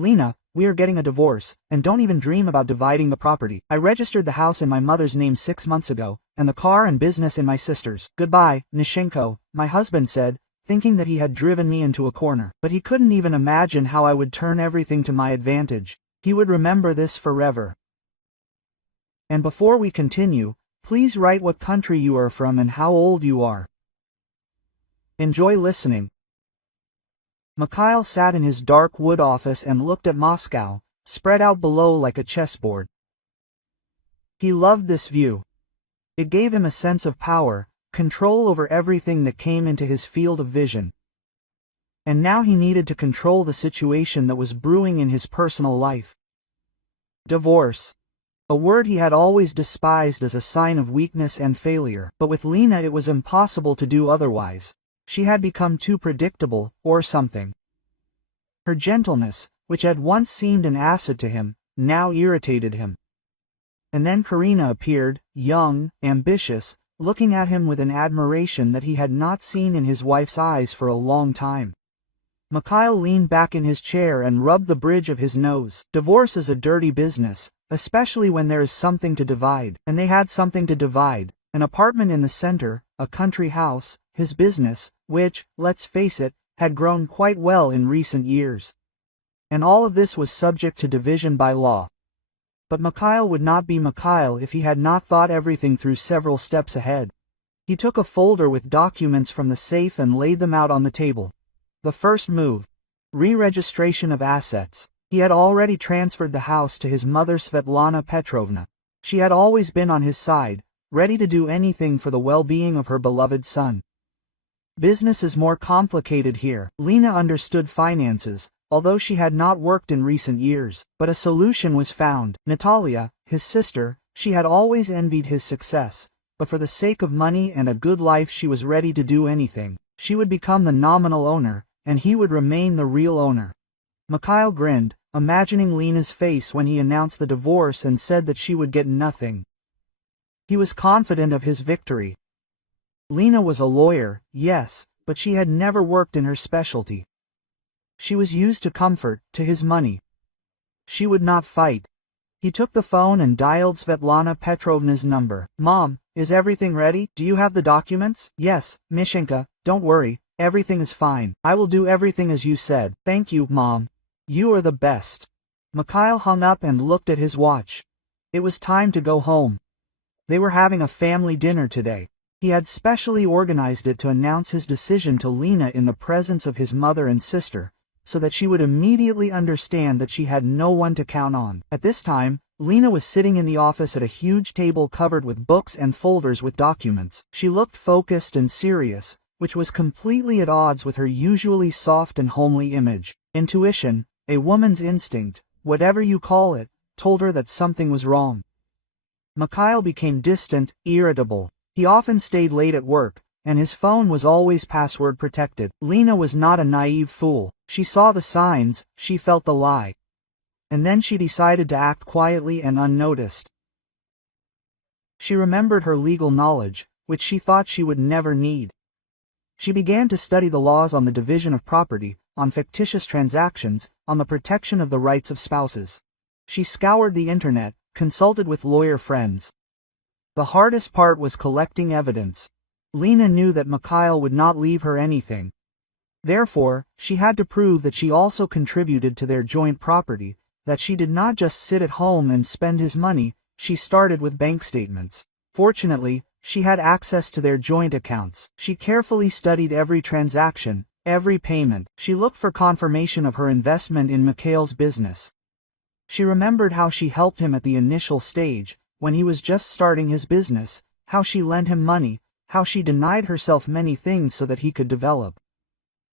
Lena, we are getting a divorce, and don't even dream about dividing the property. I registered the house in my mother's name 6 months ago, and the car and business in my sister's. Goodbye, Nishchenko, my husband said, thinking that he had driven me into a corner. But he couldn't even imagine how I would turn everything to my advantage. He would remember this forever. And before we continue, please write what country you are from and how old you are. Enjoy listening. Mikhail sat in his dark wood office and looked at Moscow, spread out below like a chessboard. He loved this view. It gave him a sense of power, control over everything that came into his field of vision. And now he needed to control the situation that was brewing in his personal life. Divorce. A word he had always despised as a sign of weakness and failure, but with Lena it was impossible to do otherwise. She had become too predictable, or something. Her gentleness, which had once seemed an asset to him, now irritated him. And then Karina appeared, young, ambitious, looking at him with an admiration that he had not seen in his wife's eyes for a long time. Mikhail leaned back in his chair and rubbed the bridge of his nose. Divorce is a dirty business, especially when there is something to divide, and they had something to divide. An apartment in the center, a country house, his business, which, let's face it, had grown quite well in recent years. And all of this was subject to division by law. But Mikhail would not be Mikhail if he had not thought everything through several steps ahead. He took a folder with documents from the safe and laid them out on the table. The first move. Re-registration of assets. He had already transferred the house to his mother Svetlana Petrovna. She had always been on his side, ready to do anything for the well-being of her beloved son. Business is more complicated here. Lena understood finances, although she had not worked in recent years. But a solution was found. Natalia, his sister, she had always envied his success, but for the sake of money and a good life she was ready to do anything. She would become the nominal owner, and he would remain the real owner. Mikhail grinned, imagining Lena's face when he announced the divorce and said that she would get nothing. He was confident of his victory. Lena was a lawyer, yes, but she had never worked in her specialty. She was used to comfort, to his money. She would not fight. He took the phone and dialed Svetlana Petrovna's number. Mom, is everything ready? Do you have the documents? Yes, Mishenka, don't worry, everything is fine. I will do everything as you said. Thank you, Mom. You are the best. Mikhail hung up and looked at his watch. It was time to go home. They were having a family dinner today. He had specially organized it to announce his decision to Lena in the presence of his mother and sister, so that she would immediately understand that she had no one to count on. At this time, Lena was sitting in the office at a huge table covered with books and folders with documents. She looked focused and serious, which was completely at odds with her usually soft and homely image. Intuition, a woman's instinct, whatever you call it, told her that something was wrong. Mikhail became distant, irritable. He often stayed late at work, and his phone was always password protected. Lena was not a naive fool. She saw the signs, she felt the lie. And then she decided to act quietly and unnoticed. She remembered her legal knowledge, which she thought she would never need. She began to study the laws on the division of property, on fictitious transactions, on the protection of the rights of spouses. She scoured the internet, consulted with lawyer friends. The hardest part was collecting evidence. Lena knew that Mikhail would not leave her anything. Therefore, she had to prove that she also contributed to their joint property, that she did not just sit at home and spend his money. She started with bank statements. Fortunately, she had access to their joint accounts. She carefully studied every transaction, every payment. She looked for confirmation of her investment in Mikhail's business. She remembered how she helped him at the initial stage, when he was just starting his business, how she lent him money, how she denied herself many things so that he could develop.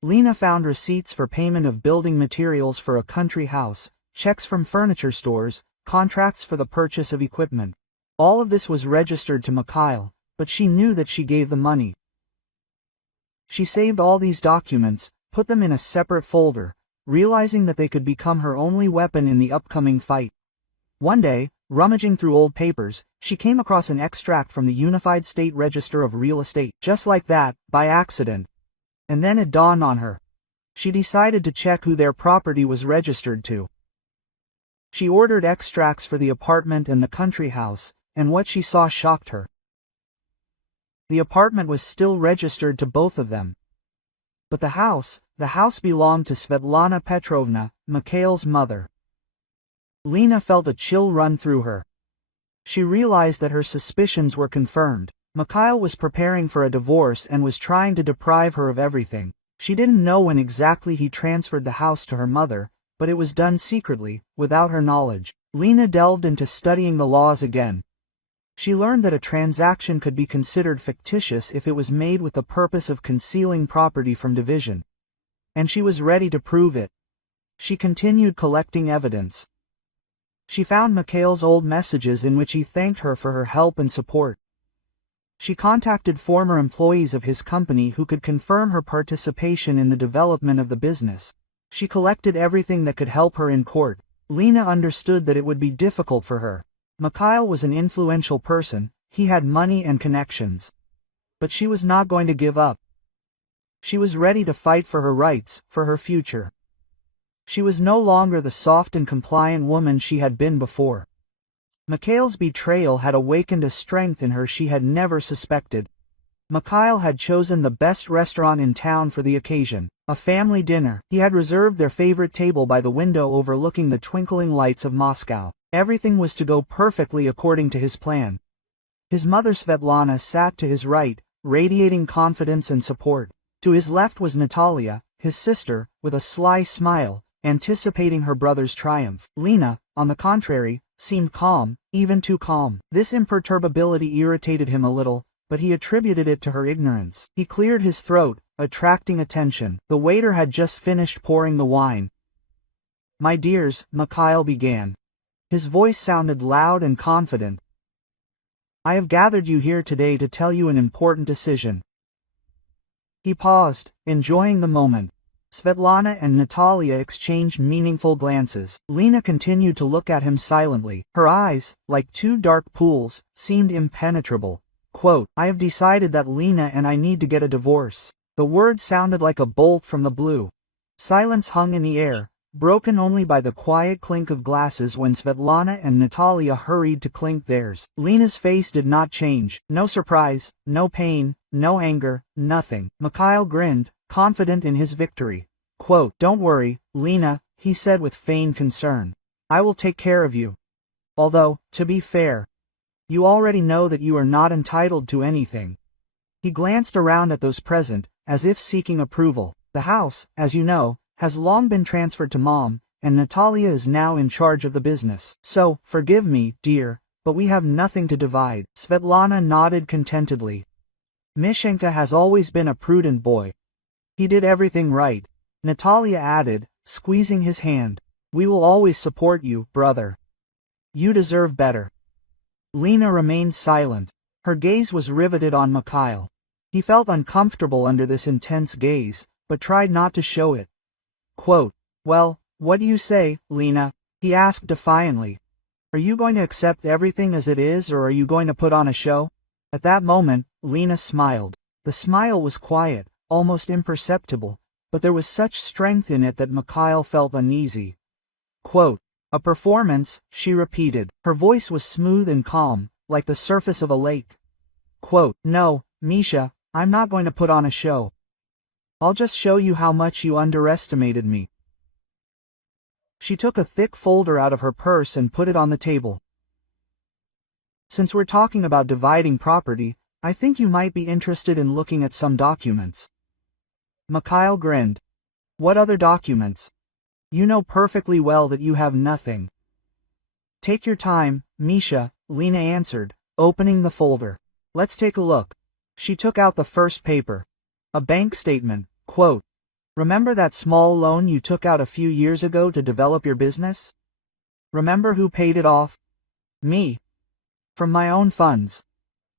Lena found receipts for payment of building materials for a country house, checks from furniture stores, contracts for the purchase of equipment. All of this was registered to Mikhail, but she knew that she gave the money. She saved all these documents, put them in a separate folder, realizing that they could become her only weapon in the upcoming fight. One day, rummaging through old papers, she came across an extract from the Unified State Register of Real Estate. Just like that, by accident. And then it dawned on her. She decided to check who their property was registered to. She ordered extracts for the apartment and the country house, and what she saw shocked her. The apartment was still registered to both of them. But the house belonged to Svetlana Petrovna, Mikhail's mother. Lena felt a chill run through her. She realized that her suspicions were confirmed. Mikhail was preparing for a divorce and was trying to deprive her of everything. She didn't know when exactly he transferred the house to her mother, but it was done secretly, without her knowledge. Lena delved into studying the laws again. She learned that a transaction could be considered fictitious if it was made with the purpose of concealing property from division. And she was ready to prove it. She continued collecting evidence. She found Mikhail's old messages in which he thanked her for her help and support. She contacted former employees of his company who could confirm her participation in the development of the business. She collected everything that could help her in court. Lena understood that it would be difficult for her. Mikhail was an influential person, he had money and connections. But she was not going to give up. She was ready to fight for her rights, for her future. She was no longer the soft and compliant woman she had been before. Mikhail's betrayal had awakened a strength in her she had never suspected. Mikhail had chosen the best restaurant in town for the occasion, a family dinner. He had reserved their favorite table by the window overlooking the twinkling lights of Moscow. Everything was to go perfectly according to his plan. His mother Svetlana sat to his right, radiating confidence and support. To his left was Natalia, his sister, with a sly smile, anticipating her brother's triumph. Lena, on the contrary, seemed calm, even too calm. This imperturbability irritated him a little, but he attributed it to her ignorance. He cleared his throat, attracting attention. The waiter had just finished pouring the wine. "My dears," Mikhail began. His voice sounded loud and confident. "I have gathered you here today to tell you an important decision." He paused, enjoying the moment. Svetlana and Natalia exchanged meaningful glances. Lena continued to look at him silently. Her eyes, like two dark pools, seemed impenetrable. Quote, "I have decided that Lena and I need to get a divorce." The word sounded like a bolt from the blue. Silence hung in the air, broken only by the quiet clink of glasses when Svetlana and Natalia hurried to clink theirs. Lena's face did not change. No surprise, no pain, no anger, nothing. Mikhail grinned, confident in his victory. Quote, "Don't worry, Lena," he said with feigned concern. "I will take care of you. Although, to be fair, you already know that you are not entitled to anything." He glanced around at those present, as if seeking approval. "The house, as you know, has long been transferred to Mom, and Natalia is now in charge of the business. So, forgive me, dear, but we have nothing to divide." Svetlana nodded contentedly. "Nishchenka has always been a prudent boy. He did everything right," Natalia added, squeezing his hand. "We will always support you, brother. You deserve better." Lena remained silent. Her gaze was riveted on Mikhail. He felt uncomfortable under this intense gaze, but tried not to show it. Quote, "Well, what do you say, Lena?" he asked defiantly. "Are you going to accept everything as it is, or are you going to put on a show?" At that moment, Lena smiled. The smile was quiet, almost imperceptible, but there was such strength in it that Mikhail felt uneasy. Quote, "A performance," she repeated. Her voice was smooth and calm, like the surface of a lake. Quote, "No, Misha, I'm not going to put on a show. I'll just show you how much you underestimated me." She took a thick folder out of her purse and put it on the table. "Since we're talking about dividing property, I think you might be interested in looking at some documents." Mikhail grinned. "What other documents? You know perfectly well that you have nothing." "Take your time, Misha," Lena answered, opening the folder. "Let's take a look." She took out the first paper. A bank statement. Quote, "Remember that small loan you took out a few years ago to develop your business? Remember who paid it off? Me. From my own funds."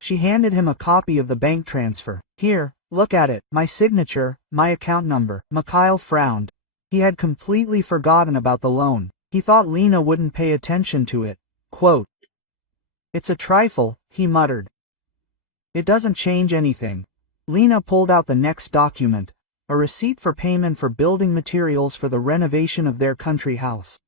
She handed him a copy of the bank transfer. "Here, look at it, my signature, my account number." Mikhail frowned. He had completely forgotten about the loan. He thought Lena wouldn't pay attention to it. Quote, "It's a trifle," he muttered. "It doesn't change anything." Lena pulled out the next document, a receipt for payment for building materials for the renovation of their country house.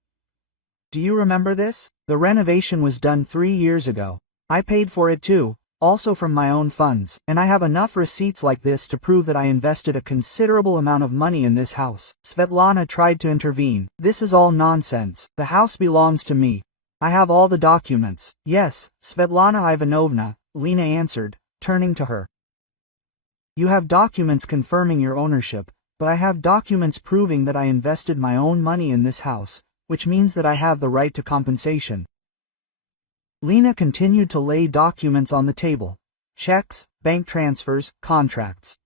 Do you remember this? The renovation was done 3 years ago. I paid for it too, also from my own funds, and I have enough receipts like this to prove that I invested a considerable amount of money in this house. Svetlana tried to intervene. This is all nonsense. The house belongs to me. I have all the documents. Yes, Svetlana Ivanovna, Lena answered, turning to her. You have documents confirming your ownership, but I have documents proving that I invested my own money in this house, which means that I have the right to compensation. Lena continued to lay documents on the table. Checks, bank transfers, contracts.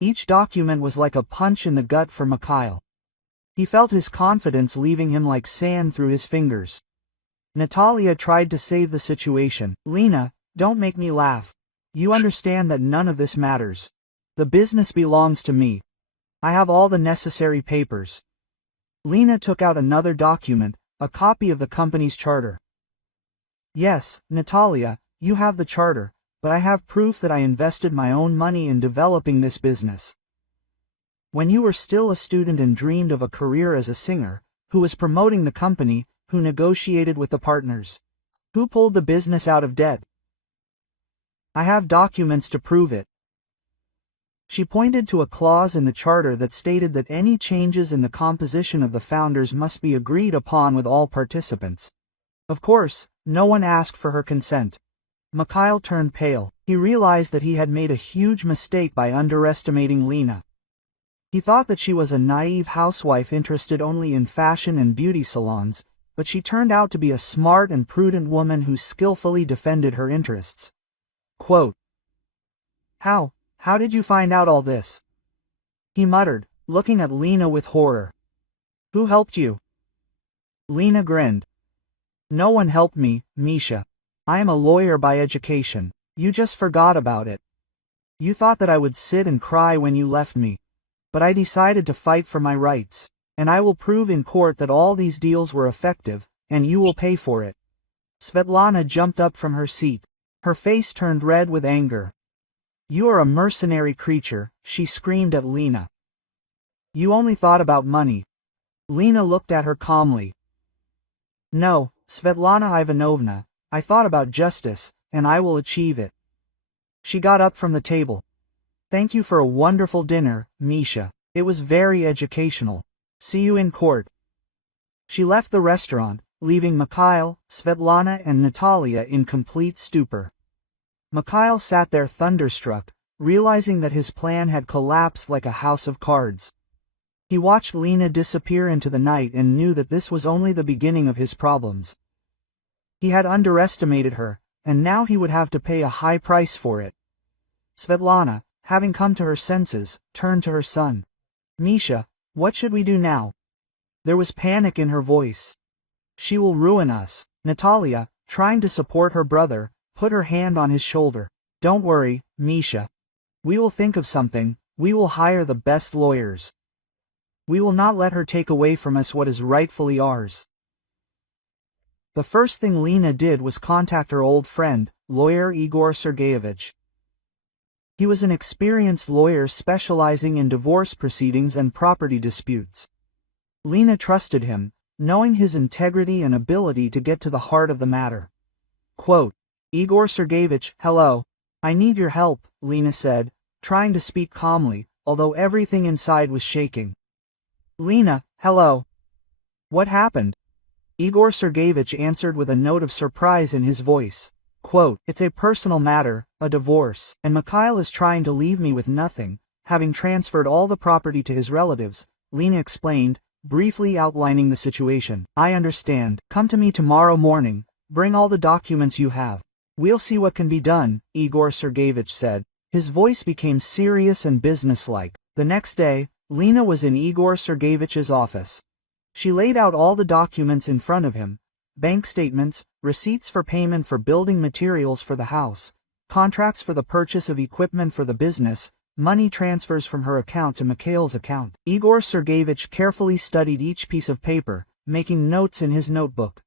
Each document was like a punch in the gut for Mikhail. He felt his confidence leaving him like sand through his fingers. Natalia tried to save the situation. Lena, don't make me laugh. You understand that none of this matters. The business belongs to me. I have all the necessary papers. Lena took out another document, a copy of the company's charter. Yes, Natalia, you have the charter, but I have proof that I invested my own money in developing this business. When you were still a student and dreamed of a career as a singer, who was promoting the company, who negotiated with the partners? Who pulled the business out of debt? I have documents to prove it. She pointed to a clause in the charter that stated that any changes in the composition of the founders must be agreed upon with all participants. Of course, no one asked for her consent. Mikhail turned pale. He realized that he had made a huge mistake by underestimating Lena. He thought that she was a naive housewife interested only in fashion and beauty salons, but she turned out to be a smart and prudent woman who skillfully defended her interests. Quote, How did you find out all this? He muttered, looking at Lena with horror. Who helped you? Lena grinned. No one helped me, Misha. I am a lawyer by education. You just forgot about it. You thought that I would sit and cry when you left me. But I decided to fight for my rights, and I will prove in court that all these deals were effective, and you will pay for it. Svetlana jumped up from her seat. Her face turned red with anger. You are a mercenary creature, she screamed at Lena. You only thought about money. Lena looked at her calmly. No, Svetlana Ivanovna, I thought about justice, and I will achieve it. She got up from the table. Thank you for a wonderful dinner, Misha. It was very educational. See you in court. She left the restaurant, leaving Mikhail, Svetlana and Natalia in complete stupor. Mikhail sat there thunderstruck, realizing that his plan had collapsed like a house of cards. He watched Lena disappear into the night and knew that this was only the beginning of his problems. He had underestimated her, and now he would have to pay a high price for it. Svetlana, having come to her senses, turned to her son. Misha, what should we do now? There was panic in her voice. She will ruin us. Natalia, trying to support her brother, put her hand on his shoulder. Don't worry, Misha. We will think of something. We will hire the best lawyers. We will not let her take away from us what is rightfully ours. The first thing Lena did was contact her old friend, lawyer Igor Sergeyevich. He was an experienced lawyer specializing in divorce proceedings and property disputes. Lena trusted him, knowing his integrity and ability to get to the heart of the matter. Quote, Igor Sergeyevich, hello. I need your help, Lena said, trying to speak calmly, although everything inside was shaking. Lena, hello. What happened? Igor Sergeyevich answered with a note of surprise in his voice. Quote, it's a personal matter, a divorce, and Mikhail is trying to leave me with nothing, having transferred all the property to his relatives, Lena explained, briefly outlining the situation. I understand. Come to me tomorrow morning, bring all the documents you have. We'll see what can be done, Igor Sergeyevich said. His voice became serious and businesslike. The next day, Lena was in Igor Sergeyevich's office. She laid out all the documents in front of him, bank statements, receipts for payment for building materials for the house, contracts for the purchase of equipment for the business, money transfers from her account to Mikhail's account. Igor Sergeyevich carefully studied each piece of paper, making notes in his notebook.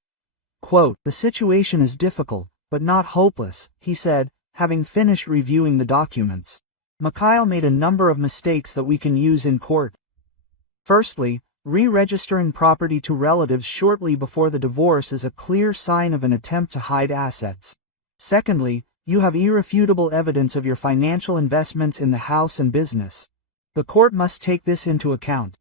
Quote, the situation is difficult, but not hopeless, he said, having finished reviewing the documents. Mikhail made a number of mistakes that we can use in court. Firstly, Re-registering property to relatives shortly before the divorce is a clear sign of an attempt to hide assets. Secondly, you have irrefutable evidence of your financial investments in the house and business. The court must take this into account.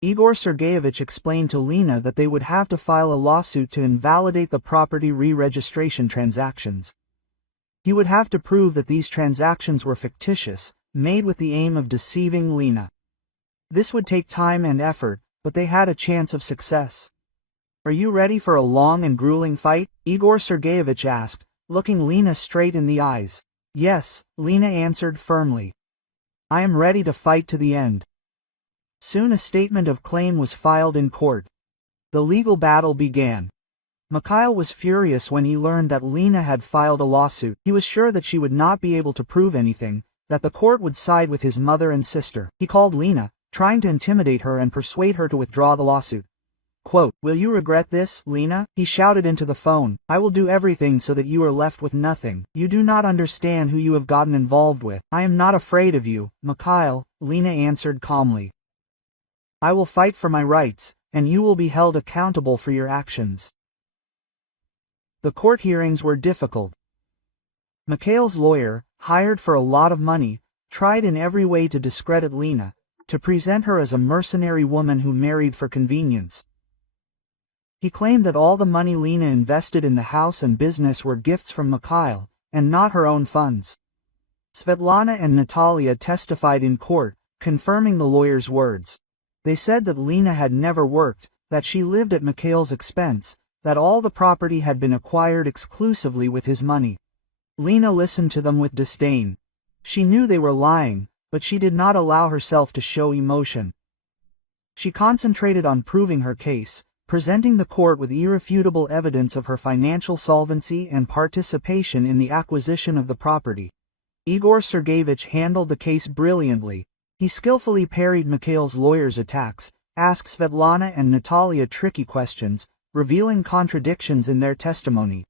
Igor Sergeyevich explained to Lena that they would have to file a lawsuit to invalidate the property re-registration transactions. He would have to prove that these transactions were fictitious, made with the aim of deceiving Lena. This would take time and effort, but they had a chance of success. "Are you ready for a long and grueling fight?" Igor Sergeyevich asked, looking Lena straight in the eyes. "Yes," Lena answered firmly. "I am ready to fight to the end." Soon a statement of claim was filed in court. The legal battle began. Mikhail was furious when he learned that Lena had filed a lawsuit. He was sure that she would not be able to prove anything, that the court would side with his mother and sister. He called Lena, trying to intimidate her and persuade her to withdraw the lawsuit. Quote, "Will you regret this, Lena?" he shouted into the phone. "I will do everything so that you are left with nothing. You do not understand who you have gotten involved with." "I am not afraid of you, Mikhail," Lena answered calmly. "I will fight for my rights, and you will be held accountable for your actions." The court hearings were difficult. Mikhail's lawyer, hired for a lot of money, tried in every way to discredit Lena, to present her as a mercenary woman who married for convenience. He claimed that all the money Lena invested in the house and business were gifts from Mikhail, and not her own funds. Svetlana and Natalia testified in court, confirming the lawyer's words. They said that Lena had never worked, that she lived at Mikhail's expense, that all the property had been acquired exclusively with his money. Lena listened to them with disdain. She knew they were lying, but she did not allow herself to show emotion. She concentrated on proving her case, presenting the court with irrefutable evidence of her financial solvency and participation in the acquisition of the property. Igor Sergeyevich handled the case brilliantly. He skillfully parried Mikhail's lawyer's attacks, asked Svetlana and Natalia tricky questions, revealing contradictions in their testimony.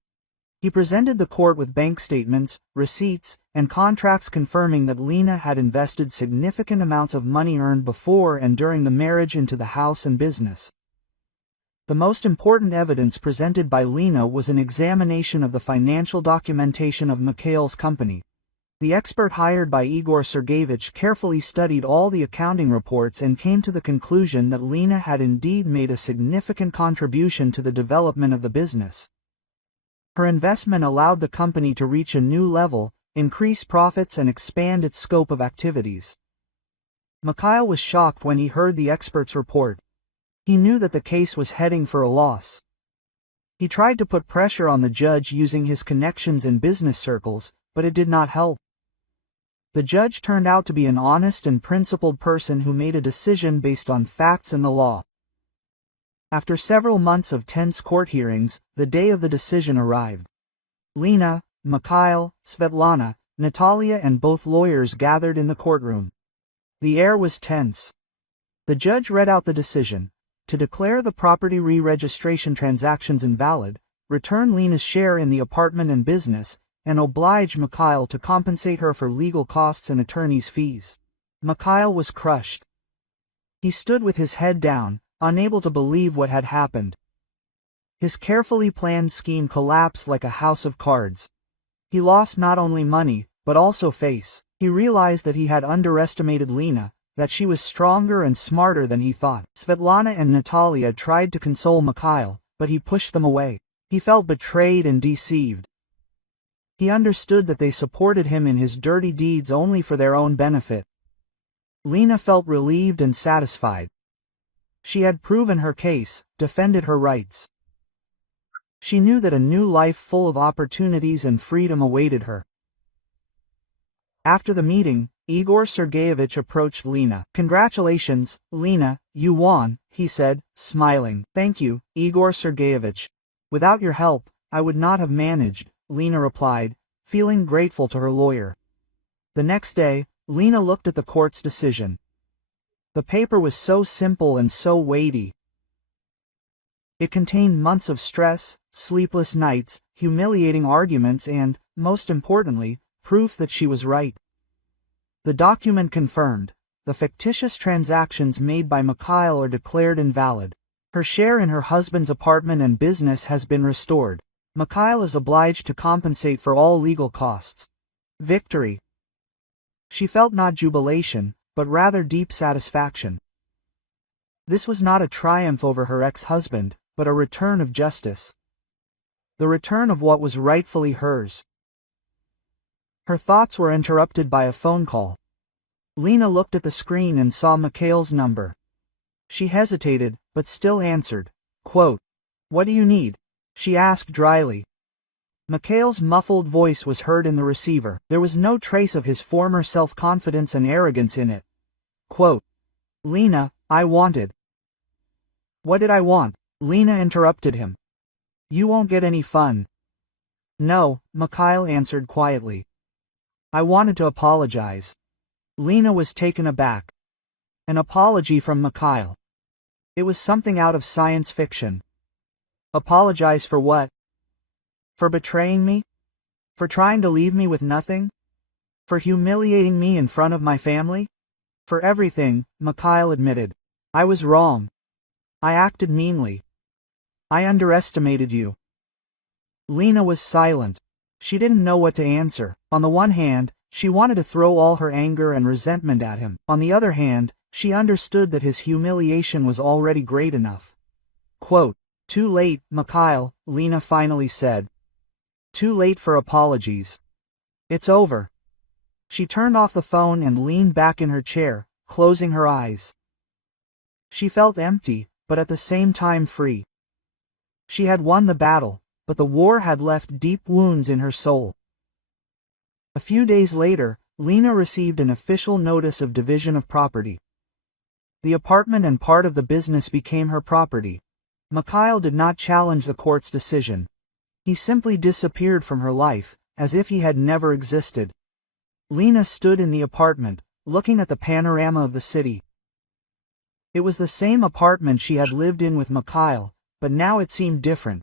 He presented the court with bank statements, receipts, and contracts confirming that Lena had invested significant amounts of money earned before and during the marriage into the house and business. The most important evidence presented by Lena was an examination of the financial documentation of Mikhail's company. The expert hired by Igor Sergeyevich carefully studied all the accounting reports and came to the conclusion that Lena had indeed made a significant contribution to the development of the business. Her investment allowed the company to reach a new level, increase profits and expand its scope of activities. Mikhail was shocked when he heard the expert's report. He knew that the case was heading for a loss. He tried to put pressure on the judge using his connections in business circles, but it did not help. The judge turned out to be an honest and principled person who made a decision based on facts and the law. After several months of tense court hearings, the day of the decision arrived. Lena, Mikhail, Svetlana, Natalia and both lawyers gathered in the courtroom. The air was tense. The judge read out the decision. To declare the property re-registration transactions invalid, return Lena's share in the apartment and business, and oblige Mikhail to compensate her for legal costs and attorney's fees. Mikhail was crushed. He stood with his head down, unable to believe what had happened. His carefully planned scheme collapsed like a house of cards. He lost not only money, but also face. He realized that he had underestimated Lena, that she was stronger and smarter than he thought. Svetlana and Natalia tried to console Mikhail, but he pushed them away. He felt betrayed and deceived. He understood that they supported him in his dirty deeds only for their own benefit. Lena felt relieved and satisfied. She had proven her case, defended her rights. She knew that a new life full of opportunities and freedom awaited her. After the meeting, Igor Sergeyevich approached Lena. "Congratulations, Lena, you won," he said, smiling. "Thank you, Igor Sergeyevich. Without your help, I would not have managed," Lena replied, feeling grateful to her lawyer. The next day, Lena looked at the court's decision. The paper was so simple and so weighty. It contained months of stress, sleepless nights, humiliating arguments and, most importantly, proof that she was right. The document confirmed, the fictitious transactions made by Mikhail are declared invalid. Her share in her husband's apartment and business has been restored. Mikhail is obliged to compensate for all legal costs. Victory. She felt not jubilation, but rather deep satisfaction. This was not a triumph over her ex-husband, but a return of justice. The return of what was rightfully hers. Her thoughts were interrupted by a phone call. Lena looked at the screen and saw Mikhail's number. She hesitated, but still answered. Quote, "What do you need?" she asked dryly. Mikhail's muffled voice was heard in the receiver. There was no trace of his former self-confidence and arrogance in it. Quote, "Lena, I wanted." "What did I want?" Lena interrupted him. "You won't get any fun." "No," Mikhail answered quietly. "I wanted to apologize." Lena was taken aback. An apology from Mikhail. It was something out of science fiction. Apologize for what? For betraying me? For trying to leave me with nothing? For humiliating me in front of my family? For everything, Mikhail admitted. I was wrong. I acted meanly. I underestimated you. Lena was silent. She didn't know what to answer. On the one hand, she wanted to throw all her anger and resentment at him. On the other hand, she understood that his humiliation was already great enough. Quote, "Too late, Mikhail," Lena finally said. "Too late for apologies. It's over." She turned off the phone and leaned back in her chair, closing her eyes. She felt empty, but at the same time free. She had won the battle, but the war had left deep wounds in her soul. A few days later, Lena received an official notice of division of property. The apartment and part of the business became her property. Mikhail did not challenge the court's decision. He simply disappeared from her life, as if he had never existed. Lena stood in the apartment, looking at the panorama of the city. It was the same apartment she had lived in with Mikhail, but now it seemed different.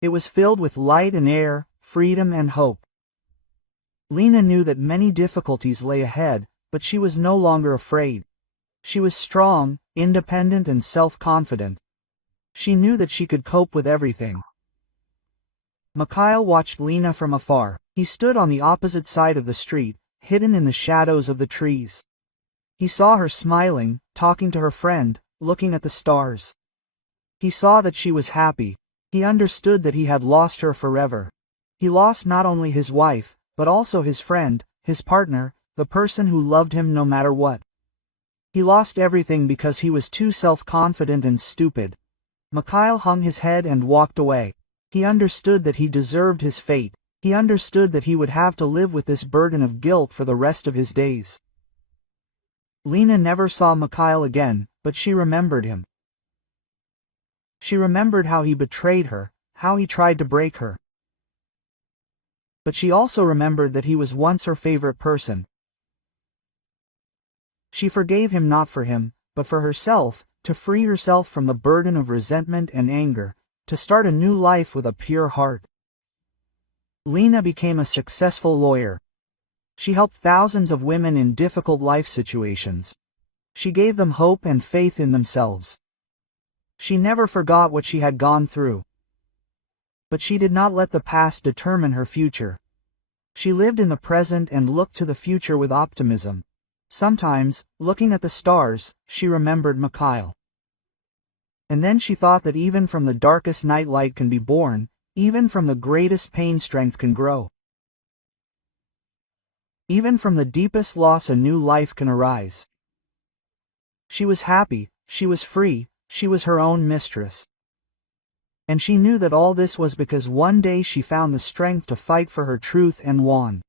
It was filled with light and air, freedom and hope. Lena knew that many difficulties lay ahead, but she was no longer afraid. She was strong, independent and self-confident. She knew that she could cope with everything. Mikhail watched Lena from afar. He stood on the opposite side of the street, hidden in the shadows of the trees. He saw her smiling, talking to her friend, looking at the stars. He saw that she was happy. He understood that he had lost her forever. He lost not only his wife, but also his friend, his partner, the person who loved him no matter what. He lost everything because he was too self-confident and stupid. Mikhail hung his head and walked away. He understood that he deserved his fate. He understood that he would have to live with this burden of guilt for the rest of his days. Lena never saw Mikhail again, but she remembered him. She remembered how he betrayed her, how he tried to break her. But she also remembered that he was once her favorite person. She forgave him not for him, but for herself, to free herself from the burden of resentment and anger, to start a new life with a pure heart. Lena became a successful lawyer. She helped thousands of women in difficult life situations. She gave them hope and faith in themselves. She never forgot what she had gone through. But she did not let the past determine her future. She lived in the present and looked to the future with optimism. Sometimes, looking at the stars, she remembered Mikhail. And then she thought that even from the darkest night light can be born, even from the greatest pain strength can grow. Even from the deepest loss a new life can arise. She was happy, she was free, she was her own mistress. And she knew that all this was because one day she found the strength to fight for her truth and won.